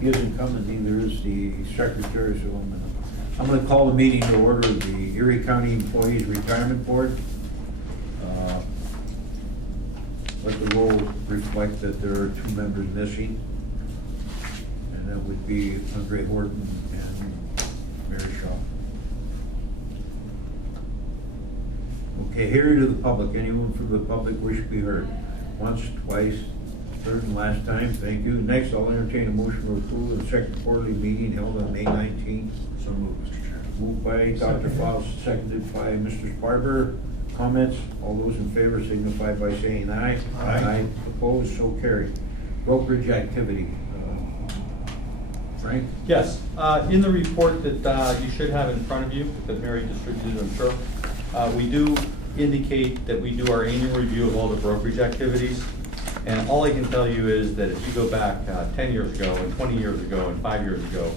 He isn't coming, neither is the secretary, so I'm gonna call the meeting to order of the Erie County Employees Retirement Board. Let the roll reflect that there are 2 members missing, and that would be Andre Horton and Mary Shaw. Okay, hearing to the public. Anyone from the public wish to be heard? Once, twice, third and last time. Thank you. Next, I'll entertain a motion to approve the second quarterly meeting held on May 19th. So moved, Mr. Chairman. Moved by Dr. Faust, seconded by Mr. Sparber. Comments? All those in favor signify by saying aye. Aye. Opposed? So carried. Brokerage activity. Frank? Yes, in the report that you should have in front of you, that Mary distributed, I'm sure, we do indicate that we do our annual review of all the brokerage activities. And all I can tell you is that if you go back 10 years ago, and 20 years ago, and 5 years ago,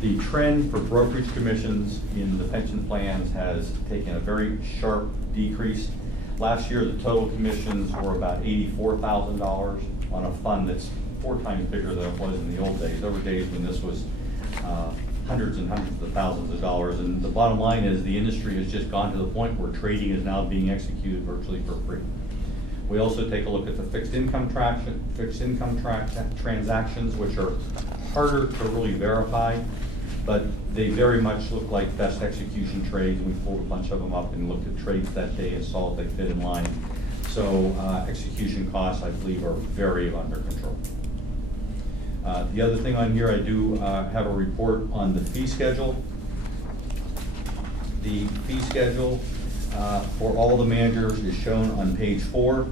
the trend for brokerage commissions in the pension plans has taken a very sharp decrease. Last year, the total commissions were about $84,000 on a fund that's 4 times bigger than it was in the old days. There were days when this was hundreds and hundreds of thousands of dollars. And the bottom line is the industry has just gone to the point where trading is now being executed virtually for free. We also take a look at the fixed income transactions, which are harder to really verify, but they very much look like best execution trades. We pulled a bunch of them up and looked at trades that day and saw if they fit in line. So execution costs, I believe, are very under control. The other thing on here, I do have a report on the fee schedule. The fee schedule for all the managers is shown on page 4.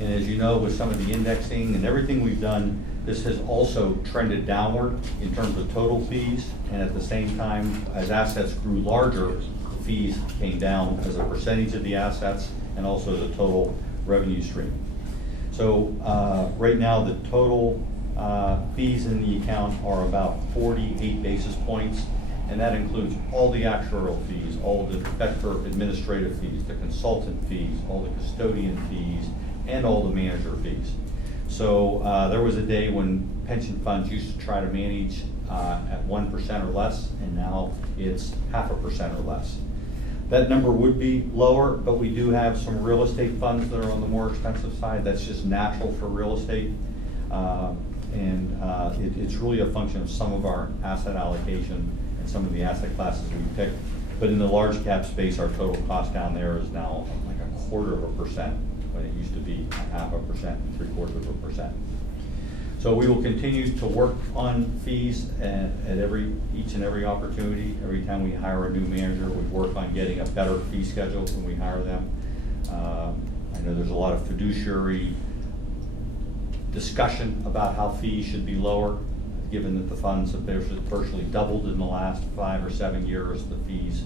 And as you know, with some of the indexing and everything we've done, this has also trended downward in terms of total fees. And at the same time, as assets grew larger, fees came down as a percentage of the assets and also the total revenue stream. So right now, the total fees in the account are about 48 basis points. And that includes all the actuarial fees, all the director administrative fees, the consultant fees, all the custodian fees, and all the manager fees. So there was a day when pension funds used to try to manage at 1% or less, and now it's 0.5% or less. That number would be lower, but we do have some real estate funds that are on the more expensive side. That's just natural for real estate. It's really a function of some of our asset allocation and some of the asset classes we pick. But in the large cap space, our total cost down there is now like 0.25%, when it used to be 0.5%, 0.75%. So we will continue to work on fees at each and every opportunity. Every time we hire a new manager, we work on getting a better fee schedule when we hire them. I know there's a lot of fiduciary discussion about how fees should be lower, given that the funds have virtually doubled in the last 5 or 7 years. The fees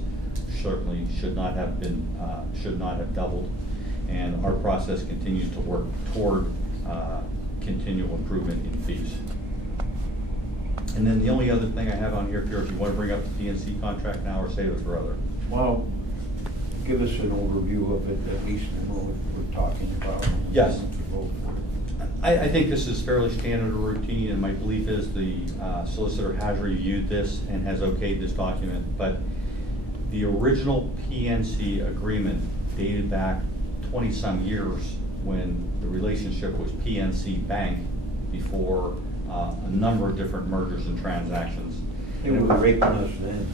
certainly should not have doubled, and our process continues to work toward continual improvement in fees. And then the only other thing I have on here, Pierre, if you want to bring up the PNC contract now or save it for other. Well, give us an overview of it, at least in what we're talking about. Yes. I think this is fairly standard routine, and my belief is the solicitor has reviewed this and has okayed this document. But the original PNC agreement dated back 20-some years when the relationship was PNC Bank before a number of different mergers and transactions. They were raping us then.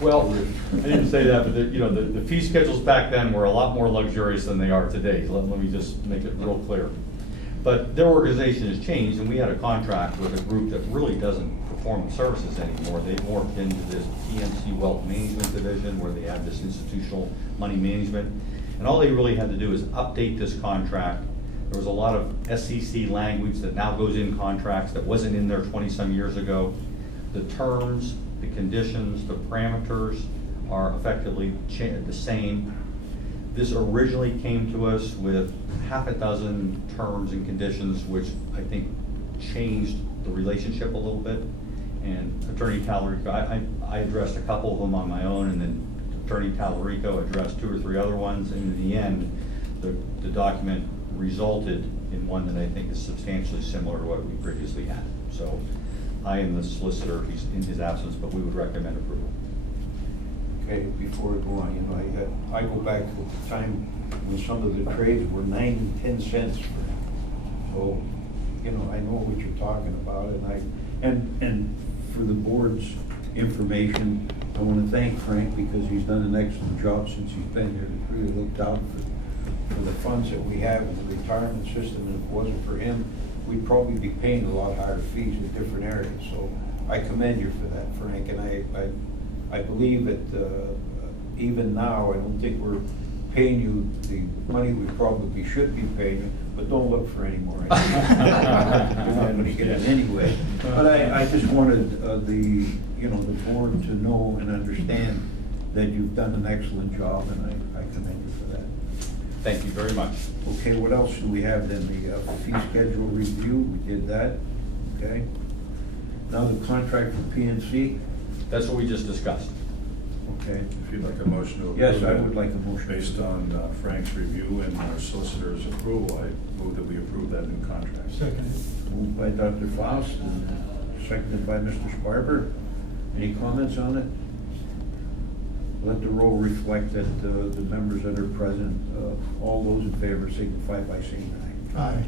Well, I didn't say that, but the fee schedules back then were a lot more luxurious than they are today. Let me just make it real clear. But their organization has changed, and we had a contract with a group that really doesn't perform the services anymore. They've morphed into this PNC Wealth Management Division, where they have this institutional money management. And all they really had to do is update this contract. There was a lot of SEC language that now goes in contracts that wasn't in there 20-some years ago. The terms, the conditions, the parameters are effectively the same. This originally came to us with 6 terms and conditions, which I think changed the relationship a little bit. And Attorney Talarico, I addressed a couple of them on my own, and then Attorney Talarico addressed 2 or 3 other ones. And in the end, the document resulted in one that I think is substantially similar to what we previously had. So I am the solicitor, he's in his absence, but we would recommend approval. Okay, before we go on, you know, I go back to the time when some of the trades were 9 and 10 cents. So, you know, I know what you're talking about, and for the board's information, I want to thank Frank because he's done an excellent job since he's been here. He's really looked out for the funds that we have in the retirement system, and if it wasn't for him, we'd probably be paying a lot higher fees in different areas. So I commend you for that, Frank, and I believe that even now, I don't think we're paying you the money we probably should be paying you, but don't look for any more. You're not going to get it anyway. But I just wanted the board to know and understand that you've done an excellent job, and I commend you for that. Thank you very much. Okay, what else do we have then? The fee schedule review, we did that, okay? Now the contract for PNC, That's what we just discussed. okay? If you'd like a motion to approve. Yes, I it, would like a motion. Based on Frank's review and our solicitor's approval, I move that we approve that new contract. Second. Moved by Dr. Faust and seconded by Mr. Sparber. Any comments on it? Let the roll reflect that the members that are present, all those in favor signify by saying aye. Aye.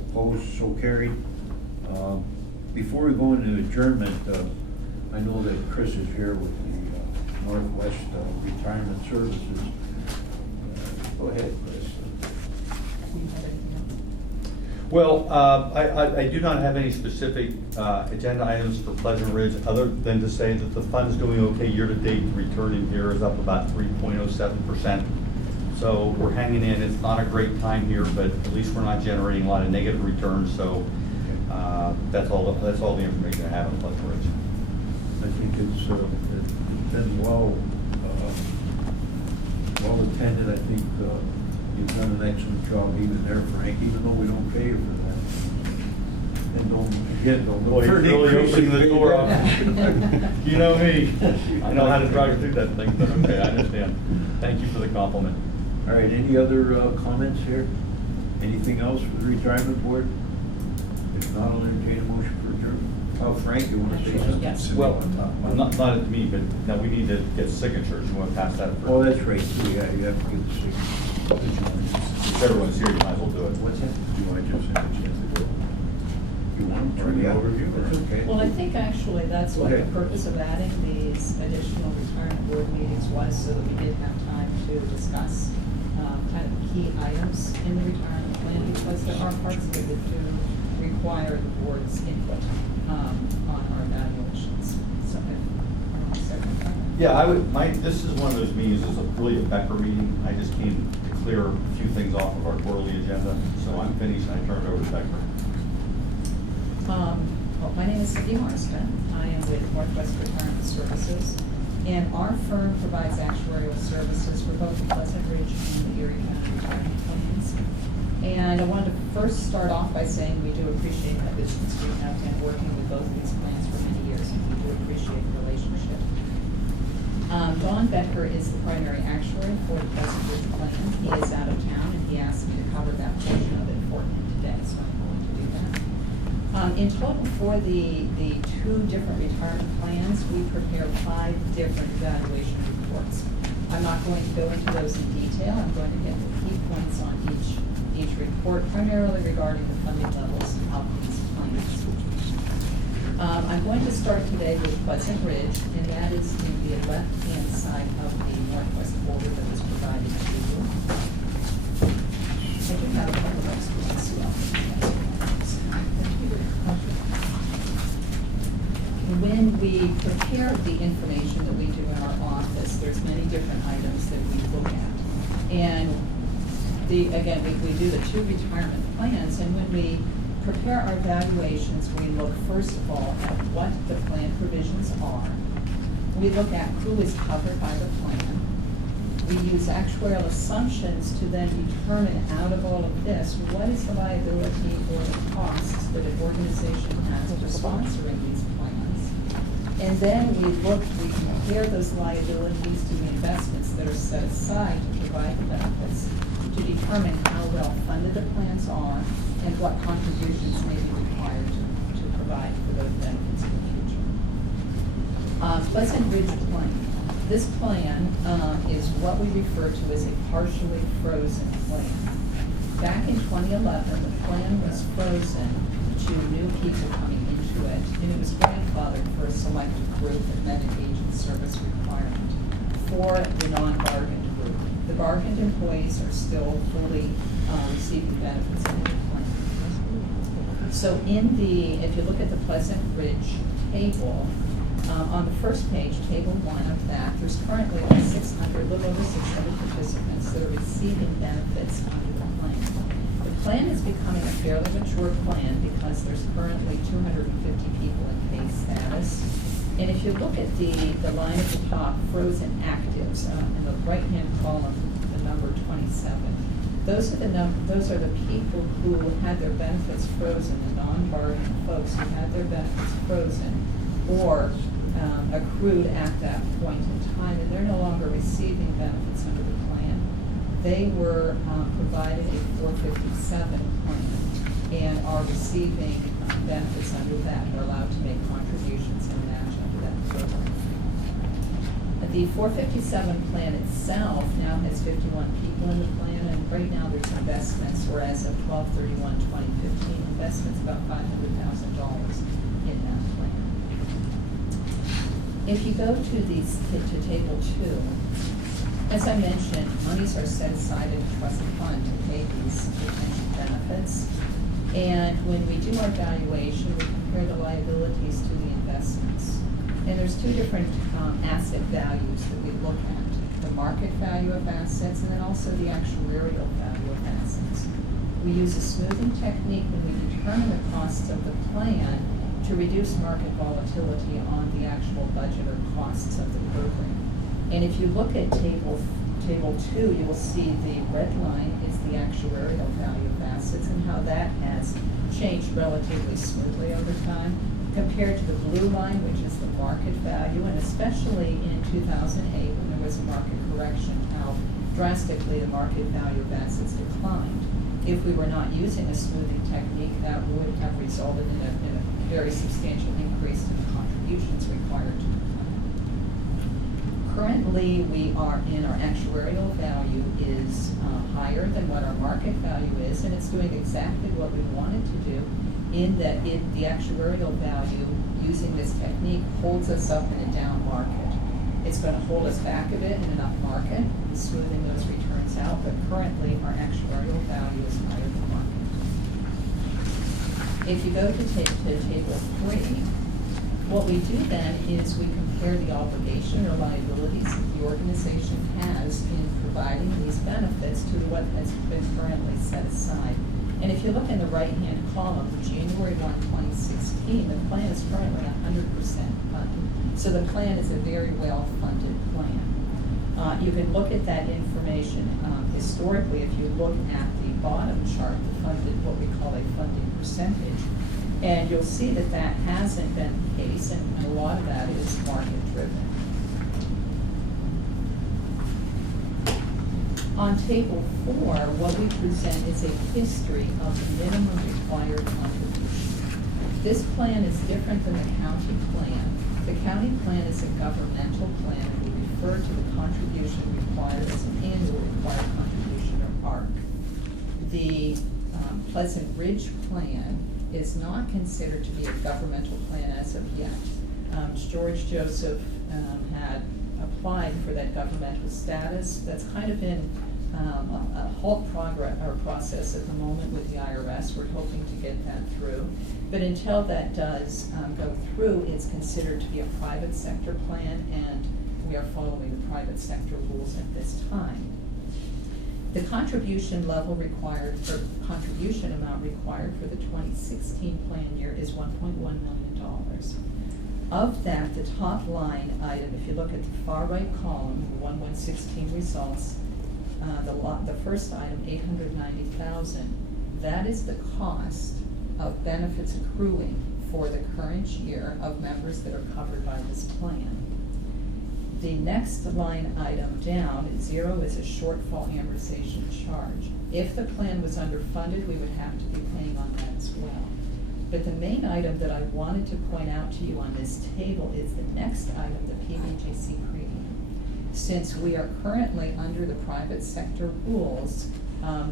Opposed, so carried. Before we go into adjournment, I know that Chris is here with the Northwest Retirement Services. Go ahead, Chris. Well, I do not have any specific agenda items for Pleasant Ridge, other than to say that the fund's doing okay year-to-date. Return in here is up about 3.07%. So we're hanging in. It's not a great time here, but at least we're not generating a lot of negative returns. So that's all the information I have on Pleasant Ridge. I think it's been well attended. I think you've done an excellent job even there, Frank, even though we don't pay you for that. And don't Boy, you're really opening the door up. You know me. I know how to drive through that thing, but okay, I understand. Thank you for the compliment. All right, any other comments here? Anything else for the retirement board? If not, I'll entertain a motion for adjournment. Oh, Frank, you want to say something? Yes. Well, not at me, but now we need to get signatures. You want to pass that? Oh, that's right, too, yeah, you have to give the signature. If everyone's here, you might as well do it. What's that? Do you want to give us a chance to go? You want to? Or the Yeah. overview, or- That's okay. Well, I think actually that's what the Okay. purpose of adding these additional retirement board meetings was, so that we did have time to discuss kind of key items in the retirement plan, because there are parts of it that do require the board's input on our evaluations. So, second time. Yeah, this is one of those meetings, it's really a Becker meeting. I just came to clear a few things off of our quarterly agenda. So I'm finished and I turn it over to Becker. Well, my name is Cindy Marston. I am with Northwest Retirement Services, and our firm provides actuarial services for both the Pleasant Ridge and the Erie County retirement plans. And I wanted to first start off by saying we do appreciate that business. We have been working with both of these plans for many years, and we do appreciate the relationship. Don Becker is the primary actuary for the Pleasant Ridge plan. He is out of town, and he asked me to cover that portion of it for him today, so I'm going to do that. In total, for the two different retirement plans, we prepare 5 different evaluation reports. I'm not going to go into those in detail. I'm going to get the key points on each report, primarily regarding the funding levels of these plans. I'm going to start today with Pleasant Ridge, and that is in the left-hand side of the Northwest folder that was provided to you. I do have a couple of extras as well. When we prepare the information that we do in our office, there's many different items that we look at. And again, we do the 2 retirement plans, and when we prepare our evaluations, we look first of all at what the plan provisions are. We look at who is covered by the plan. We use actuarial assumptions to then determine out of all of this, what is the liability or the costs that an organization has for sponsoring these plans. And then we compare those liabilities to the investments that are set aside to provide the benefits, to determine how well funded the plans are and what contributions may be required to provide for those Pleasant Ridge Plan. This plan is what we refer to as a partially frozen plan. Back in 2011, the plan was frozen to new people coming into it, and it was grandfathered for a selected group that met an agent service requirement for the non-bargained group. The bargained employees are still fully receiving benefits under the plan. So if you look at the Pleasant Ridge table, on the first page, table 1 of that, there's currently a little over 600 participants that are receiving benefits under the plan. The plan is becoming a fairly mature plan because there's currently 250 people in case status. And if you look at the line at the top, frozen actives, in the right-hand column, the number 27, those are the people who had their benefits frozen, the non-bargained folks who had their benefits frozen or accrued at that point in time, and they're no longer receiving benefits under the plan. They were provided a 457 plan and are receiving benefits under that. They're allowed to make contributions and match under that program. The 457 plan itself now has 51 people in the plan, and right now there's investments, or as of 12/31/2015, investments about $500,000 in that plan. If you go to table 2, as I mentioned, monies are set aside in a trust fund to pay these retention benefits. And when we do our valuation, we compare the liabilities to the investments. And there's two different asset values that we look at: the market value of assets and then also the actuarial value of assets. We use a smoothing technique when we determine the costs of the plan to reduce market volatility on the actual budget or costs of the program. And if you look at table 2, you will see the red line is the actuarial value of assets and how that has changed relatively smoothly over time, compared to the blue line, which is the market value, and especially in 2008 when there was a market correction, how drastically the market value of assets declined. If we were not using a smoothing technique, that would have resulted in a very substantial increase in the contributions required to the plan. Currently, we are in our actuarial value is higher than what our market value is, and it's doing exactly what we wanted to do, in that the actuarial value, using this technique, holds us up in a down market. It's going to hold us back a bit in an up market, smoothing those returns out, but currently our actuarial value is higher than market. If you go to table 3, what we do then is we compare the obligation or liabilities that the organization has in providing these benefits to what has been currently set aside. And if you look in the right-hand column, January 1, 2016, the plan is currently 100% funded. So the plan is a very well-funded plan. You can look at that information historically. If you look at the bottom chart, the funded, what we call a funding percentage, and you'll see that that hasn't been the case, and a lot of that is market-driven. On table 4, what we present is a history of the minimum required contribution. This plan is different than the county plan. The county plan is a governmental plan, and we refer to the contribution required as an annual required contribution, or ARC. The Pleasant Ridge plan is not considered to be a governmental plan as of yet. George Joseph had applied for that governmental status. That's kind of in a halt process at the moment with the IRS. We're hoping to get that through. But until that does go through, it's considered to be a private sector plan, and we are following the private sector rules at this time. The contribution level required, or contribution amount required for the 2016 plan year is $1.1 million. Of that, the top line item, if you look at the far right column, the 1/116 results, the first item, $890,000, that is the cost of benefits accruing for the current year of members that are covered by this plan. The next line item down, 0, is a shortfall amortization charge. If the plan was underfunded, we would have to be paying on that as well. But the main item that I wanted to point out to you on this table is the next item, the PBGC premium. Since we are currently under the private sector rules,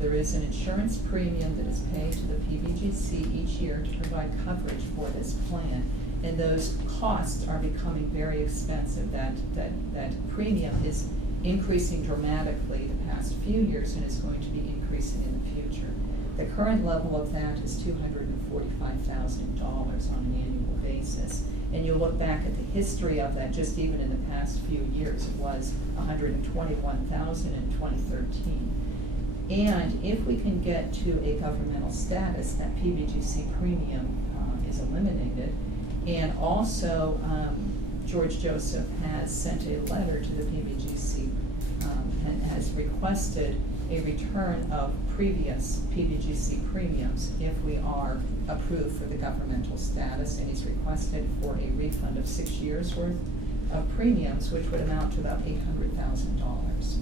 there is an insurance premium that is paid to the PBGC each year to provide coverage for this plan. And those costs are becoming very expensive. That premium is increasing dramatically the past few years and is going to be increasing in the future. The current level of that is $245,000 on an annual basis. And you look back at the history of that, just even in the past few years, it was $121,000 in 2013. And if we can get to a governmental status, that PBGC premium is eliminated. And also, George Joseph has sent a letter to the PBGC and has requested a return of previous PBGC premiums if we are approved for the governmental status, and he's requested for a refund of 6 years' worth of premiums, which would amount to about $800,000.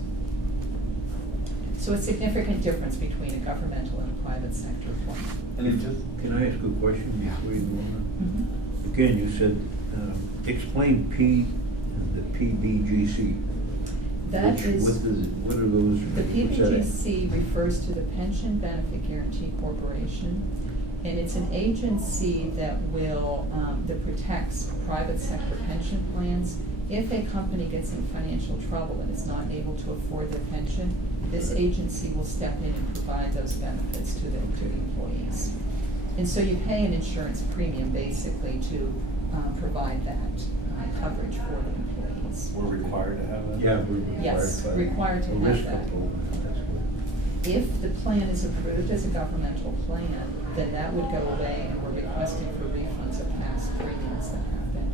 So a significant difference between a governmental and a private sector plan. And it just, Can I ask a question before you go on? Mhm. Again, you said, explain the PBGC. That is. What are those? The what's that? PBGC refers to the Pension Benefit Guaranty Corporation, and it's an agency that will, that protects private sector pension plans. If a company gets in financial trouble and is not able to afford their pension, this agency will step in and provide those benefits to the employees. And so you pay an insurance premium basically to provide that coverage for the employees. We're required to have that? Yeah, we're required. Yes, by required to the have risk that. control. That's good. If the plan is approved as a governmental plan, then that would go away, and we're requesting for refunds of past premiums that have been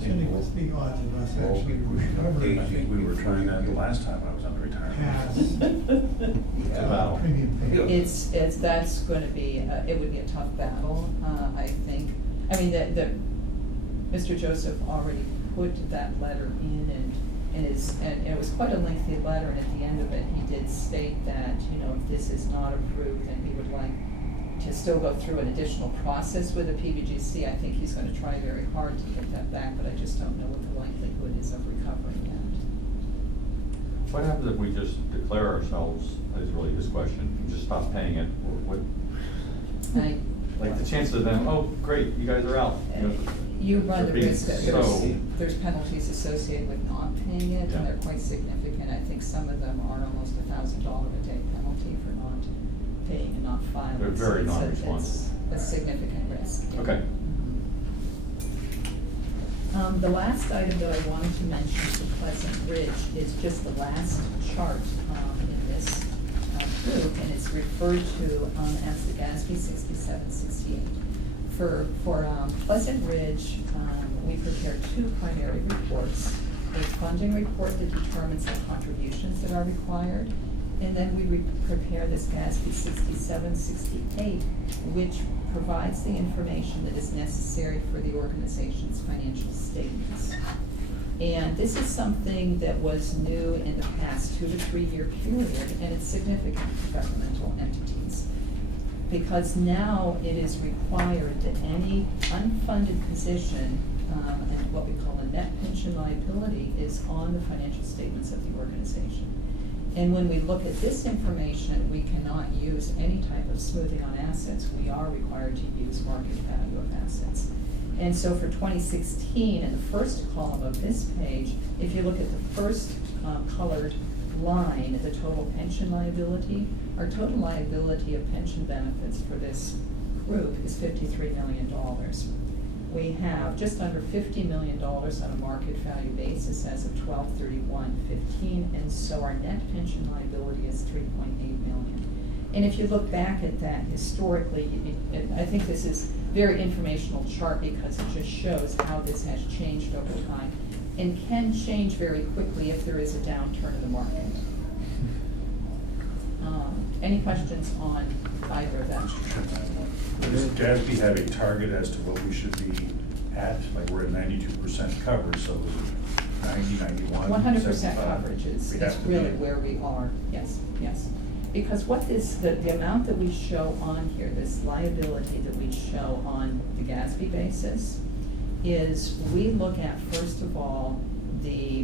Cindy, what's the odds of us Well, actually we should recovering I think we were trying that the last time I was under retirement. past Wow. premium payment? That's gonna be, it would be a tough battle, I think. I mean, Mr. Joseph already put that letter in, and it was quite a lengthy letter, and at the end of it, he did state that, if this is not approved, then he would like to still go through an additional process with the PBGC. I think he's gonna try very hard to get that back, but I just don't know what the likelihood is of recovering that. what happens if we just declare ourselves, is really his question, and just stop paying it? What, like the chances of them, oh, great, you guys are out. You run the Being risk that so- there's penalties associated with not paying it, Yeah. and they're quite significant. I think some of them are almost $1,000 a day penalty for not paying and not filing. They're very So it's non-responsive. a significant risk. Okay. The last item that I wanted to mention for Pleasant Ridge is just the last chart in this group, and it's referred to as the GASB 6768. For Pleasant Ridge, we prepare two primary reports: a funding report that determines the contributions that are required, and then we prepare this GASB 6768, which provides the information that is necessary for the organization's financial statements. And this is something that was new in the past 2 to 3 year period, and it's significant for governmental entities, because now it is required that any unfunded position, and what we call a net pension liability, is on the financial statements of the organization. And when we look at this information, we cannot use any type of smoothing on assets. We are required to use market value of assets. And so for 2016, in the first column of this page, if you look at the first colored line, the total pension liability, our total liability of pension benefits for this group is $53 million. We have just under $50 million on a market value basis as of 12/31/15, and so our net pension liability is $3.8 million. And if you look back at that historically, I think this is a very informational chart because it just shows how this has changed over time and can change very quickly if there is a downturn in the market. Any questions on either of them? Does GASB have a target as to what we should be at? Like, we're at 92% coverage, so is it 90, 91, 100% 75? coverage is We have to be really at- where we are, yes, yes. Because what this, the amount that we show on here, this liability that we show on the Gatsby basis, is we look at, first of all,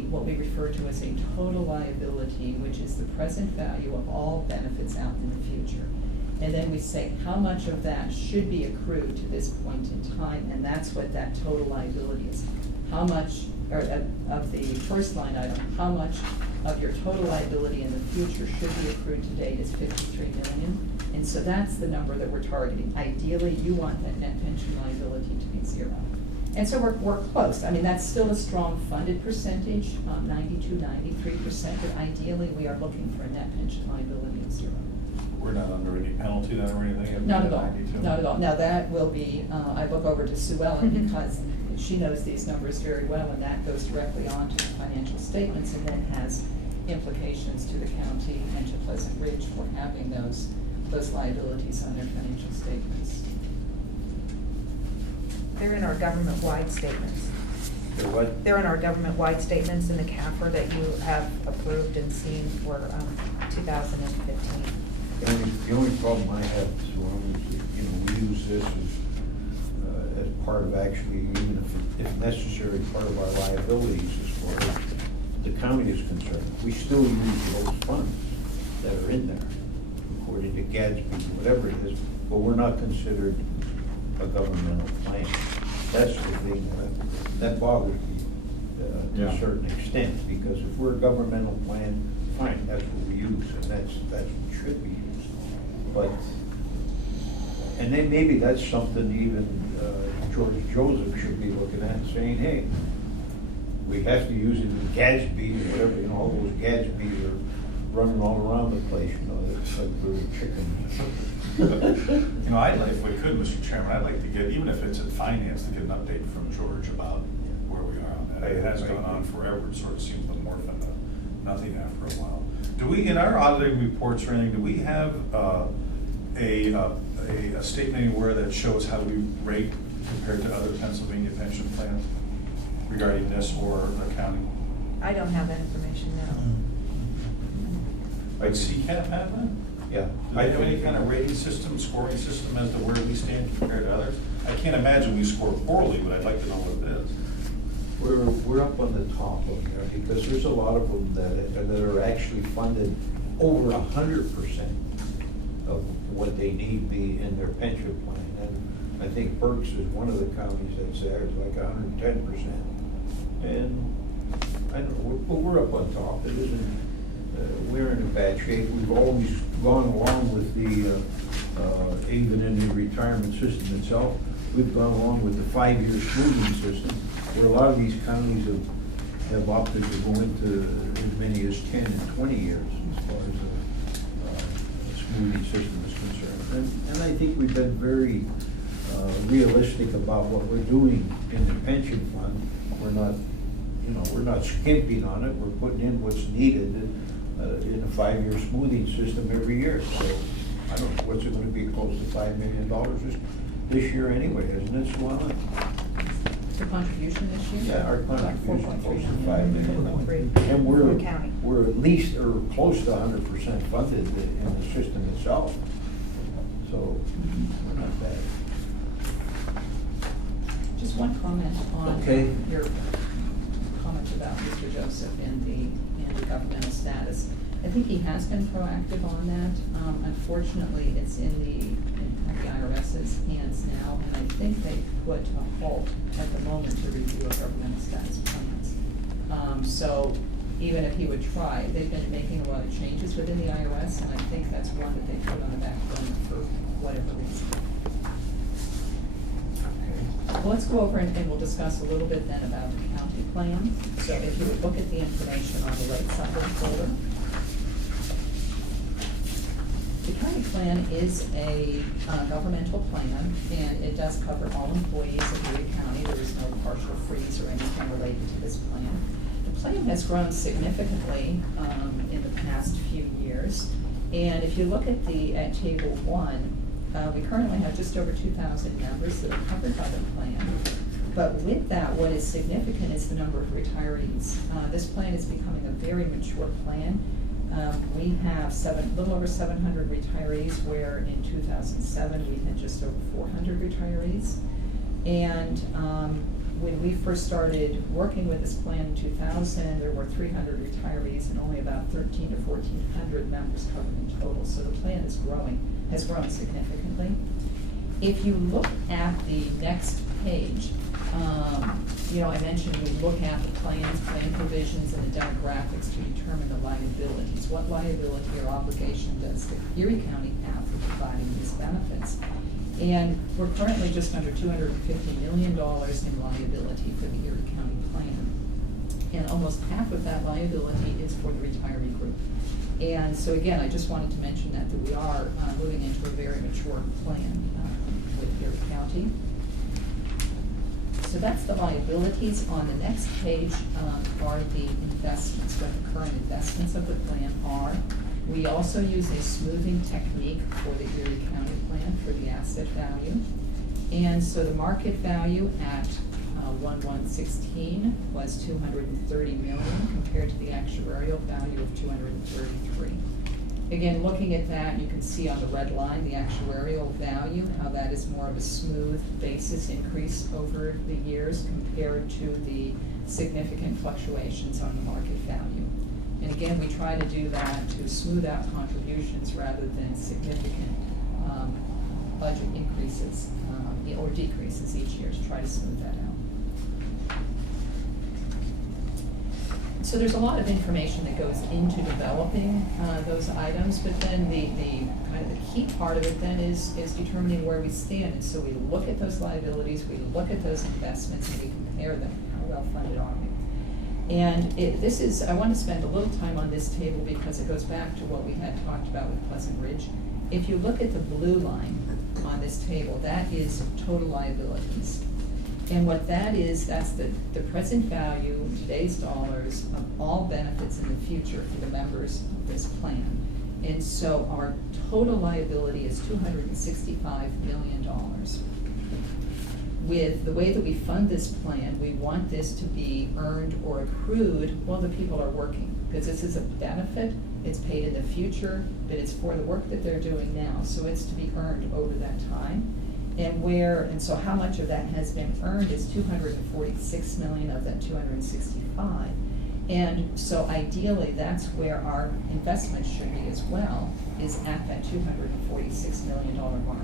what we refer to as a total liability, which is the present value of all benefits out in the future. And then we say how much of that should be accrued to this point in time, and that's what that total liability is. How much, or of the first line item, how much of your total liability in the future should be accrued to date is 53 million. And so that's the number that we're targeting. Ideally, you want that net pension liability to be 0. And so we're close. I mean, that's still a strong funded percentage, 92, 93%, but ideally, we are looking for a net pension liability of 0. We're not under any penalty then or anything? if Not we're at all, 92? not at all. Now, that will be, I look over to Sue Ellen because she knows these numbers very well, and that goes directly on to the financial statements and then has implications to the county and to Pleasant Ridge for having those liabilities on their financial statements. They're in our government-wide statements. They're what? They're in our government-wide statements in the CAFR that you have approved and seen for 2015. The only problem I have is, we use this as part of actually, even if necessary, part of our liabilities as far as the county is concerned. We still use those funds that are in there, according to Gadsby, whatever it is, but we're not considered a governmental plan. That's the thing that bothers me to a certain extent, because if we're a governmental plan, fine, that's what we use, and that's what should be used. But, and then maybe that's something even George Joseph should be looking at and saying, hey, we have to use it in Gadsby or whatever, all those Gadsbys are running all around the place, it's like little chickens. I'd like, if we could, Mr. Chairman, I'd like to get, even if it's in finance, to get an update from George about where we are on that. It has gone on forever, it sort of seems to morph into nothing after a while. Do we, in our auditing reports or anything, do we have a statement anywhere that shows how we rate compared to other Pennsylvania pension plans regarding this or accounting? I don't have that information now. Like CCAP have that? Yeah. Do they have any kind of rating system, scoring system as to where we stand compared to others? I can't imagine we score poorly, but I'd like to know what it is. We're up on the top of there, because there's a lot of them that are actually funded over 100% of what they need be in their pension plan. And I think Berks is one of the counties that's there, it's like 110%. And I don't know, we're up on top. It isn't, we're in a bad shape. We've always gone along with the, even in the retirement system itself, we've gone along with the 5-year smoothing system, where a lot of these counties have opted to go into as many as 10 and 20 years as far as the smoothing system is concerned. And I think we've been very realistic about what we're doing in the pension fund. We're not skimping on it. We're putting in what's needed in a 5-year smoothing system every year. So I don't know, what's it going to be, close to $5 million this year anyway, isn't it, Suana? The contribution this year? Yeah, our About contribution close to 4.3 $5 million. 4.3. And For the county. we're at least, or close to 100% funded in the system itself. So we're not bad. Just one comment on Okay. your comment about Mr. Joseph and the governmental status. I think he has been proactive on that. Unfortunately, it's in the IRS's hands now, and I think they put a halt at the moment to review of governmental status plans. So even if he would try, they've been making a lot of changes within the IRS, and I think that's one that they put on the back burner for whatever reason. Well, let's go over and we'll discuss a little bit then about the county plan. So if you would look at the information on the right side of the folder. The county plan is a governmental plan, and it does cover all employees of Erie County. There is no partial freeze or anything related to this plan. The plan has grown significantly in the past few years. And if you look at table 1, we currently have just over 2,000 members that are covered by the plan. But with that, what is significant is the number of retirees. This plan is becoming a very mature plan. We have little over 700 retirees, where in 2007, we had just over 400 retirees. And when we first started working with this plan in 2000, there were 300 retirees and only about 1,300 to 1,400 members covered in total. So the plan is has grown significantly. If you look at the next page, I mentioned we look at the plan provisions and the demographics to determine the liabilities. What liability or obligation does the Erie County have for providing these benefits? And we're currently just under $250 million in liability for the Erie County plan. And almost half of that liability is for the retiree group. And so again, I just wanted to mention that we are moving into a very mature plan with Erie County. So that's the liabilities. On the next page are the investments, what the current investments of the plan are. We also use a smoothing technique for the Erie County plan for the asset value. And so the market value at 1/1/16 was $230 million compared to the actuarial value of $233. Again, looking at that, you can see on the red line the actuarial value, how that is more of a smooth basis increase over the years compared to the significant fluctuations on the market value. And again, we try to do that to smooth out contributions rather than significant budget increases or decreases each year, to try to smooth that out. So there's a lot of information that goes into developing those items, but then the kind of the key part of it then is determining where we stand. And so we look at those liabilities, we look at those investments, and we compare them. How well funded are we? And I want to spend a little time on this table because it goes back to what we had talked about with Pleasant Ridge. If you look at the blue line on this table, that is total liabilities. And what that is, that's the present value in today's dollars of all benefits in the future for the members of this plan. And so our total liability is $265 million. With the way that we fund this plan, we want this to be earned or accrued while the people are working. Because this is a benefit, it's paid in the future, but it's for the work that they're doing now. So it's to be earned over that time. And so how much of that has been earned is $246 million of that 265. And so ideally, that's where our investment should be as well, is at that $246 million mark.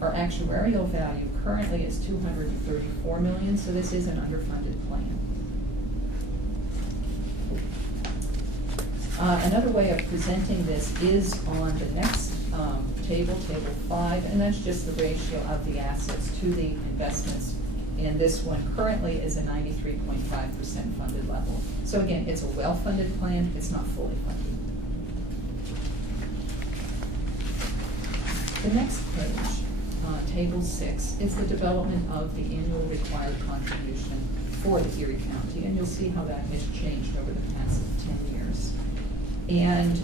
Our actuarial value currently is $234 million, so this is an underfunded plan. Another way of presenting this is on the next table 5, and that's just the ratio of the assets to the investments. And this one currently is a 93.5% funded level. So again, it's a well-funded plan, it's not fully funded. The next page, table 6, is the development of the annual required contribution for the Erie County, and you'll see how that has changed over the past 10 years. And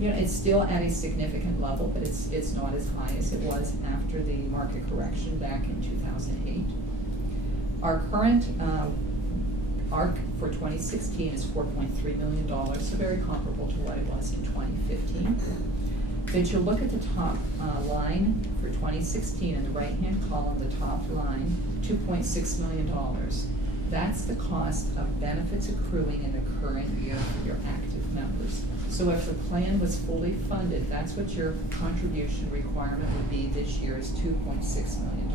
it's still at a significant level, but it's not as high as it was after the market correction back in 2008. Our current ARC for 2016 is $4.3 million, so very comparable to what it was in 2015. But you'll look at the top line for 2016 in the right-hand column, the top line, $2.6 million. That's the cost of benefits accruing in the current year for your active members. So if the plan was fully funded, that's what your contribution requirement would be this year, is $2.6 million.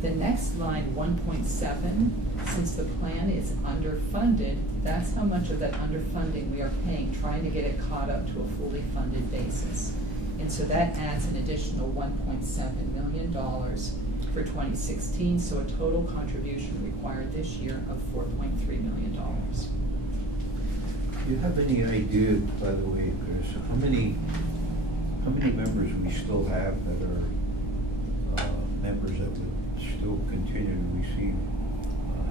The next line, 1.7, since the plan is underfunded, that's how much of that underfunding we are paying, trying to get it caught up to a fully funded basis. And so that adds an additional $1.7 million for 2016, so a total contribution required this year of $4.3 million. Do you have any idea, by the way, Chris, how many members we still have that are members that would still continue to receive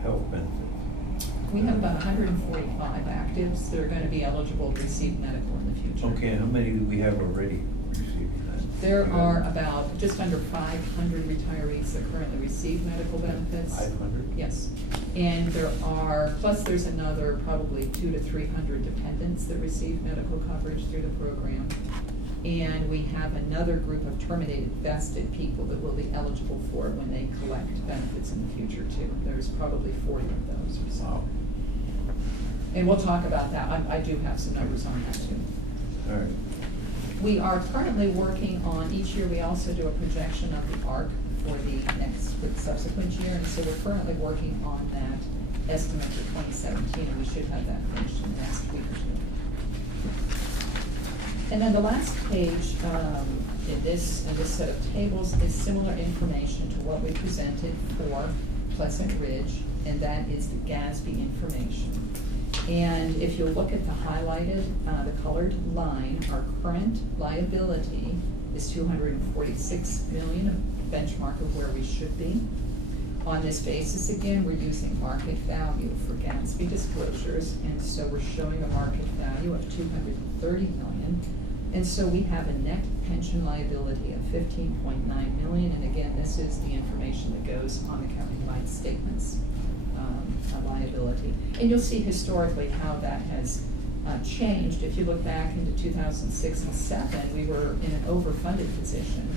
health benefits? We have about 145 actives that are going to be eligible to receive medical in the future. Okay, and how many do we have already receiving that? There are about just under 500 retirees that currently receive medical benefits. 500? Yes, and there are, plus there's another probably 200 to 300 dependents that receive medical coverage through the program. And we have another group of terminated vested people that will be eligible for it when they collect benefits in the future too. There's probably 40 of those or so. Wow. And we'll talk about that. I do have some numbers on that too. All right. We are currently working on, each year we also do a projection of the ARC for the subsequent year, and so we're currently working on that estimate for 2017, and we should have that finished in the next week or two. And then the last page in this set of tables is similar information to what we presented for Pleasant Ridge, and that is the GASB information. And if you look at the highlighted, the colored line, our current liability is $246 million, a benchmark of where we should be. On this basis, again, we're using market value for GASB disclosures, and so we're showing a market value of $230 million. And so we have a net pension liability of $15.9 million, and again, this is the information that goes on the county-wide statements. Liability. And you'll see historically how that has changed. If you look back into 2006 and 2007, we were in an overfunded position.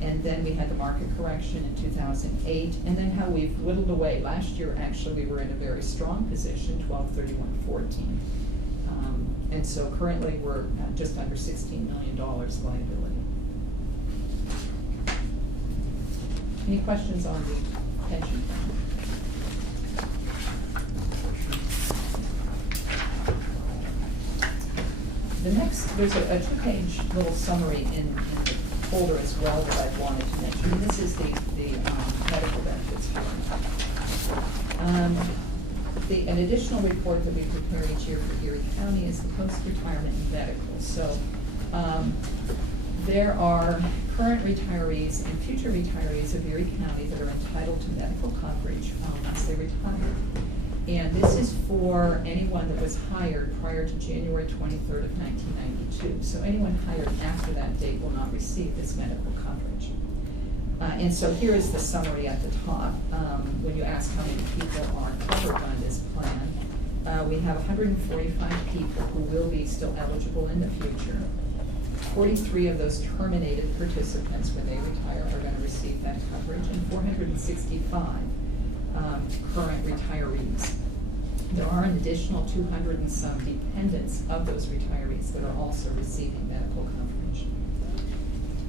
And then we had the market correction in 2008, and then how we've whittled away. Last year, actually, we were in a very strong position, 12/31/14. And so currently, we're at just under $16 million liability. Any questions on the pension plan? The next, there's a two-page little summary in the folder as well that I wanted to mention. And this is the medical benefits form. An additional report that we prepare each year for Erie County is the post-retirement medical. So there are current retirees and future retirees of Erie County that are entitled to medical coverage once they retire. And this is for anyone that was hired prior to January 23rd of 1992. So anyone hired after that date will not receive this medical coverage. And so here is the summary at the top. When you ask how many people are covered by this plan, we have 145 people who will be still eligible in the future. 43 of those terminated participants, when they retire, are going to receive that coverage, and 465 current retirees. There are an additional 200 and some dependents of those retirees that are also receiving medical coverage.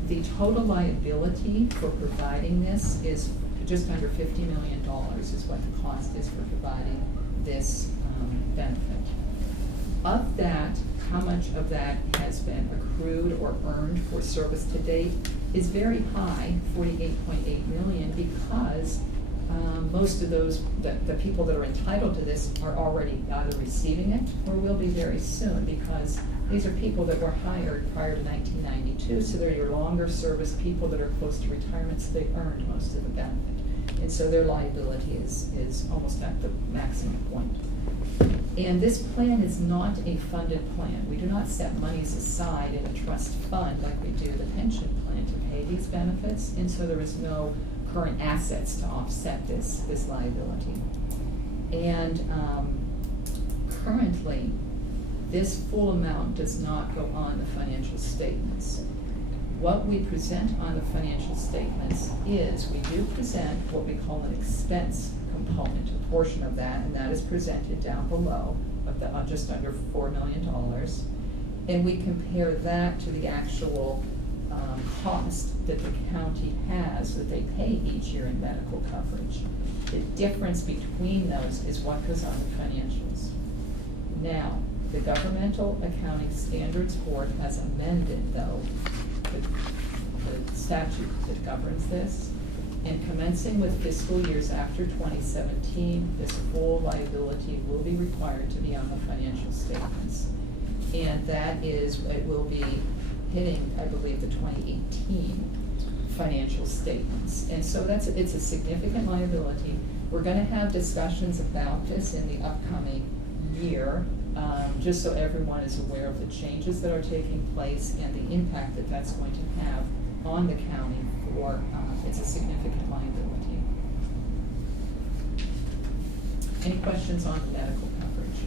The total liability for providing this is just under $50 million is what the cost is for providing this benefit. Of that, how much of that has been accrued or earned for service to date is very high, $48.8 million, because most of those, the people that are entitled to this are already either receiving it or will be very soon, because these are people that were hired prior to 1992, so they're your longer service people that are close to retirement, so they've earned most of the benefit. And so their liability is almost at the maximum point. And this plan is not a funded plan. We do not set monies aside in a trust fund like we do the pension plan to pay these benefits, and so there is no current assets to offset this liability. And currently, this full amount does not go on the financial statements. What we present on the financial statements is we do present what we call an expense component, a portion of that, and that is presented down below of the just under $4 million. And we compare that to the actual cost that the county has that they pay each year in medical coverage. The difference between those is what goes on the financials. Now, the Governmental Accounting Standards Board has amended, though, the statute that governs this, and commencing with fiscal years after 2017, this full liability will be required to be on the financial statements. And that is, it will be hitting, I believe, the 2018 financial statements. And so it's a significant liability. We're going to have discussions about this in the upcoming year, just so everyone is aware of the changes that are taking place and the impact that that's going to have on the county for, it's a significant liability. Any questions on medical coverage?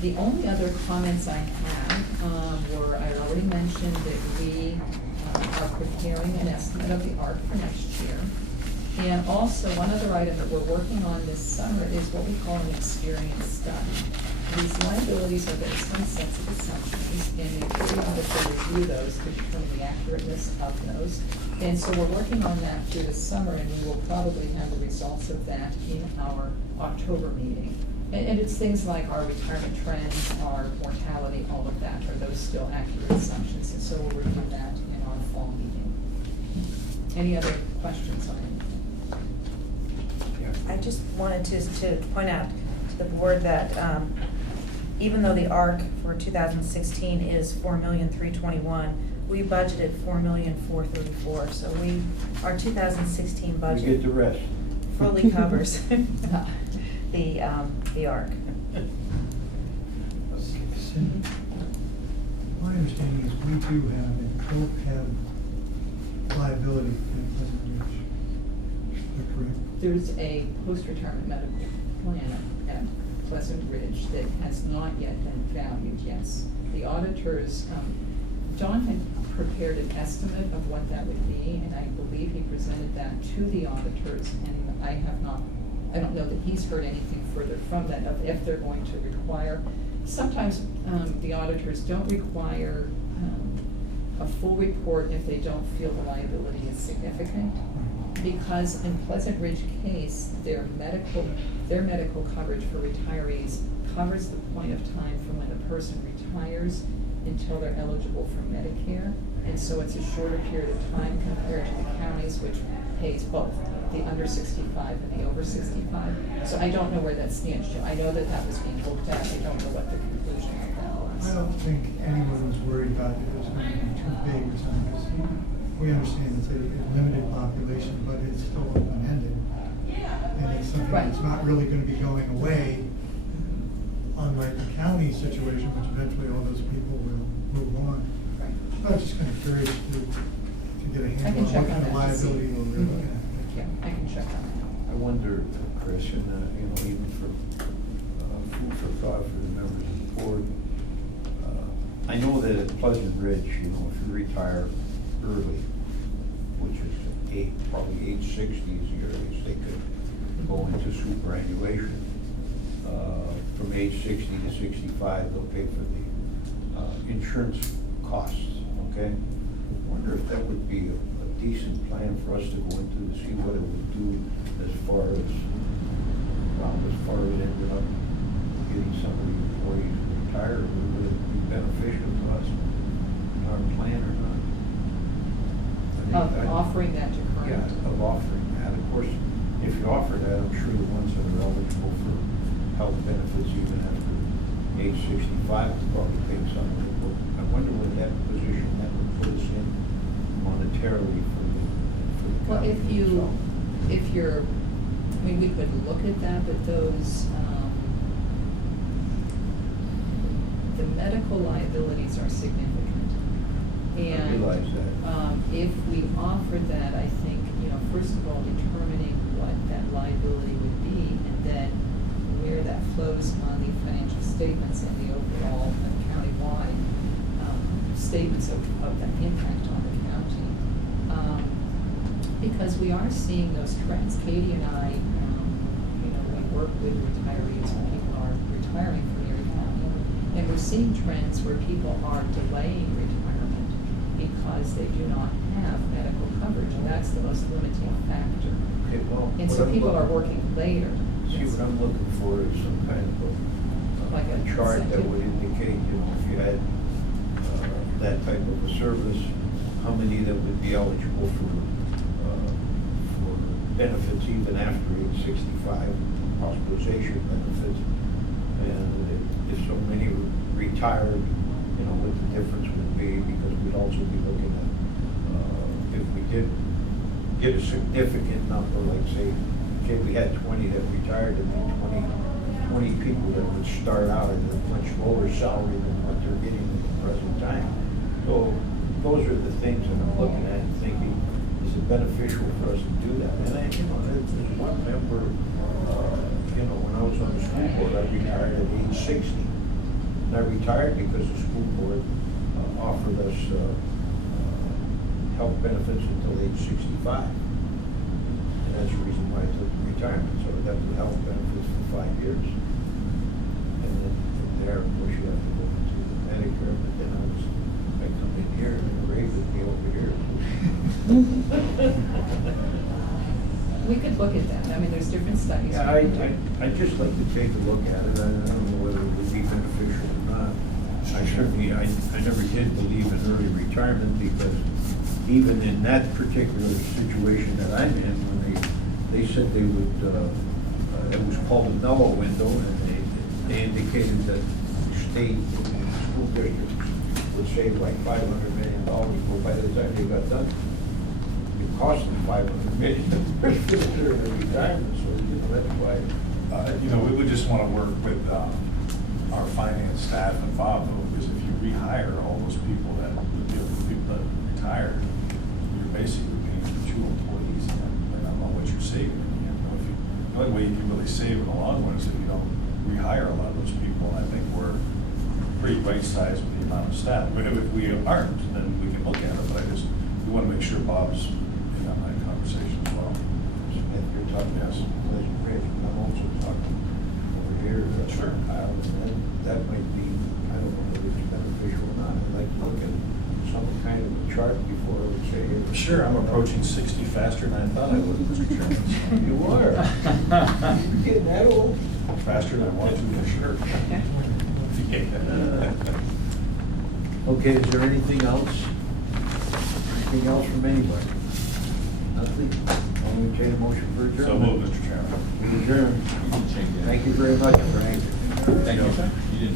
The only other comments I have were, I already mentioned that we are preparing an estimate of the ARC for next year. And also, one other item that we're working on this summer is what we call an experience study. These liabilities are based on sets of assumptions, and the periodic to review those to determine the accurateness of those. And so we're working on that through the summer, and we will probably have the results of that in our October meeting. And it's things like our retirement trends, our mortality, all of that. Are those still accurate assumptions? And so we'll review that in our fall meeting. Any other questions on anything? I just wanted to point out to the board that even though the ARC for 2016 is $4,321,000, we budgeted $4,434,000. So our 2016 We budget get the rest. fully covers the ARC. Cindy, my understanding is we do have and don't have liability in Pleasant Ridge. Is that correct? There's a post-retirement medical plan at Pleasant Ridge that has not yet been valued, yes. The auditors, John had prepared an estimate of what that would be, and I believe he presented that to the auditors, and I don't know that he's heard anything further from that of if they're going to require. Sometimes the auditors don't require a full report if they don't feel the liability is significant. Because in Pleasant Ridge case, their medical coverage for retirees covers the point of time from when the person retires until they're eligible for Medicare. And so it's a shorter period of time compared to the counties, which pays both the under 65 and the over 65. So I don't know where that stands. I know that that was being looked at. I don't know what the conclusion of that was. I don't think anyone was worried about it was going to be too big or something, because we understand it's a limited population, but it's still open-ended. And it's something that's not really going to be going away, unlike the county situation, which eventually all those people will move on. Right. I was just kind of curious to get a I handle can on check what kind on of that to see. liability we're looking at. Yeah, I can check on that. I wonder, Chris, and even for food for thought for the members of the board. I know that at Pleasant Ridge, if you retire early, which is probably age 60 is the earliest they could go into superannuation. From age 60 to 65, they'll pay for the insurance costs. Okay. I wonder if that would be a decent plan for us to go into to see what it would do as far as it ended up getting some of the employees retired. Would it be beneficial to us in our plan or not? Of offering that to current? Yeah, of offering that. Of course, if you offer that, I'm sure the ones that are eligible for health benefits even after age 65 will probably pay something. I wonder what that position that would put us in monetarily for the Well, company if you're, I mean, we could look at that, but those, the medical liabilities are significant. And I realize that. If we offered that, I think, first of all, determining what that liability would be, and then where that flows on the financial statements and the overall countywide statements of that impact on the county. Because we are seeing those trends. Katie and I, we work with retirees when people are retiring from Erie County, and we're seeing trends where people are delaying retirement because they do not have medical coverage, and that's the most limiting factor. Okay, well, And what so I'm people are looking- working later. See, what I'm looking for is some kind of Like a a chart that incentive. would indicate, if you had that type of a service, how many that would be eligible for benefits even after age 65, hospitalization benefits. And if so many retired, what the difference would be, because we'd also be looking at, if we did get a significant number, like say, okay, we had 20 that retired, and then 20 20 people that would start out at a much lower salary than what they're getting at the present time. So those are the things that I'm looking at and thinking, is it beneficial for us to do that? And I, you know, there's one member, you know, when I was on the school board, I retired at age 60. And I retired because the school board offered us health benefits until age 65. And that's the reason why I took retirement, so I got the health benefits for 5 years. And then from there, of course, you have to go into the Medicare, but then I come in here and Ray with me over here. We could look at that. I mean, there's different studies. Yeah, I'd just like to take a look at it. I don't know whether it would be beneficial or not. I certainly, I never did believe in early retirement because even in that particular situation that I'm in, when they said they would, it was called a Mellow window, and they indicated that the state and school districts would save like $500 million, well, by the time they got done, it cost them $500 million during their retirement, so, you know, that's why. You know, we would just want to work with our finance staff and Bob, though, because if you rehire all those people that, the people that retired, you're basically paying for 2 employees, and I don't know what you're saving. You know, if you, the only way you can really save in the long run is if you don't rehire a lot of those people. I think we're pretty right-sized with the amount of staff. But if we aren't, then we can look at it, but we want to make sure Bob's in on that conversation as well. If you're talking about some Pleasant Ridge, I'm also talking over here. Sure. And that might be, I don't know whether it's beneficial or not. I'd like to look at some kind of a chart before I would say. Hey, Sure, I'm approaching 60 faster than I thought I would, Mr. Chairman. You are. You're getting that old. Faster than I want to, for sure. Okay, is there anything else? Anything else from anybody? Nothing? I'll entertain a motion for adjournment. So moved, Mr. Chairman. We adjourn. You can change that. Thank you very much, Frank. Thank you. You didn't